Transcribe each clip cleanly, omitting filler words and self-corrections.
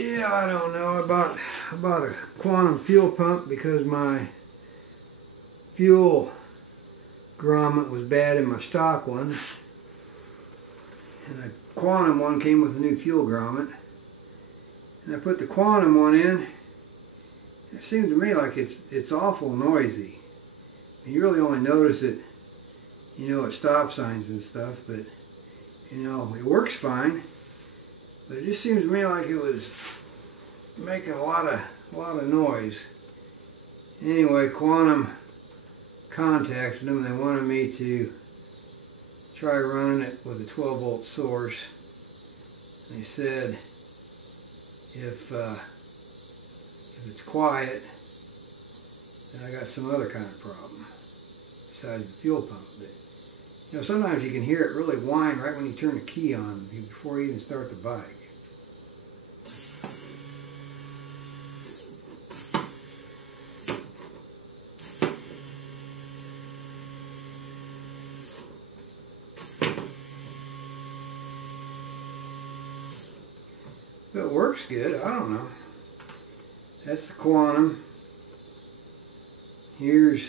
Yeah, I don't know. I bought a Quatum fuel pump because my fuel grommet was bad in my stock one. And the Quatum one came with a new fuel grommet. And I put the Quatum one in. It seems to me like it's awful noisy. And you really only notice it, you know, at stop signs and stuff, but you know, it works fine. But it just seems to me like it was making a lot of noise. Anyway, Quatum contacted them. They wanted me to try running it with a 12-volt source. They said if it's quiet, then I got some other kind of problem besides the fuel pump. But you know, sometimes you can hear it really whine right when you turn the key on before you even start the bike. If it works good, I don't know. That's the Quatum. Here's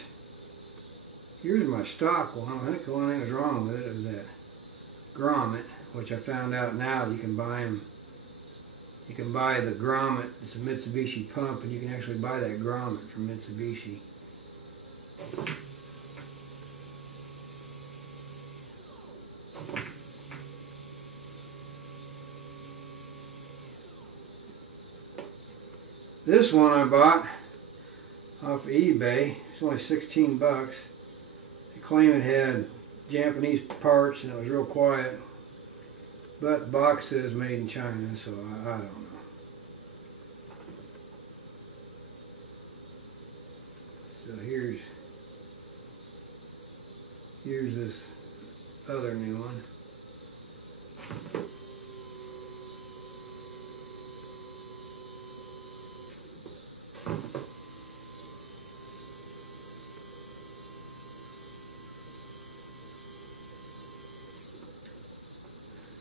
my stock one. I think the only thing that was wrong with it was that grommet, which I found out now you can buy them. You can buy the grommet. It's a Mitsubishi pump, and you can actually buy that grommet from Mitsubishi. This one I bought off of eBay. It's only 16 bucks. They claim it had Japanese parts and it was real quiet. But the box says made in China, so I don't know. So here's this other new one.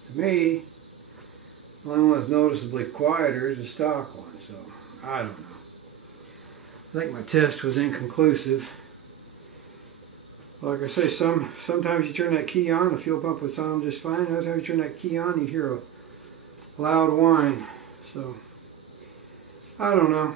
To me, the only one that's noticeably quieter is the stock one, so I don't know. I think my test was inconclusive. Like I say, sometimes you turn that key on, the fuel pump would sound just fine. Other times you turn that key on, you hear a loud whine. So, I don't know.